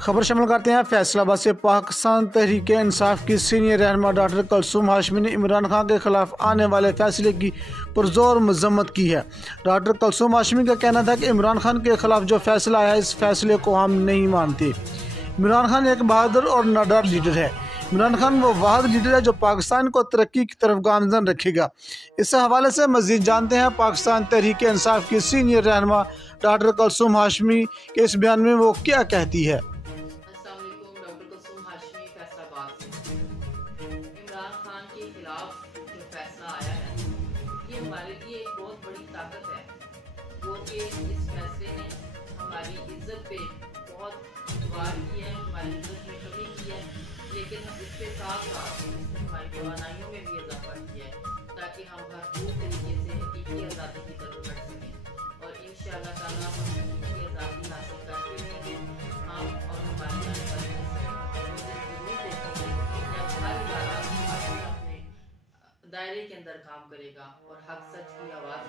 खबर शामिल करते हैं फैसलाबाद से। पाकिस्तान तहरीक इंसाफ की सीनियर रहनुमा डॉक्टर कुलसूम हाशमी ने इमरान खान के खिलाफ आने वाले फैसले की पुरजोर मजम्मत की है। डॉक्टर कुलसूम हाशमी का कहना था कि इमरान खान के खिलाफ जो फैसला आया इस फैसले को हम नहीं मानते। इमरान खान एक बहादुर और नादार लीडर है। इमरान खान वो वाहिद लीडर है जो पाकिस्तान को तरक्की की तरफ गामजन रखेगा। इस हवाले से मजीद जानते हैं पाकिस्तान तहरीक इंसाफ की सीनियर रहनुमा डॉक्टर कुलसूम हाशमी के इस बयान में वो क्या कहती है। डॉक्टर कुलसूम हाशमी फैसलाबाद से। इमरान खान के खिलाफ जो फैसला आया है ये हमारे लिए एक बहुत बड़ी ताकत है। वो कि इस फैसले ने हमारी इज्जत पे बहुत वार की है, हमारी इज्जत में कमी की है, लेकिन इसके साथ साथ इसने हमारी तवानाइयों में भी इजाफा किया है ताकि हम भरपूर तरीके से हकीकी आज़ादी की तरफ बढ़ सकें। और इंशाअल्लाह ताला हम हकीकी आज़ादी हासिल करते रहेंगे। हम और हमारे दायरे के अंदर काम करेगा और हक सच की आवाज़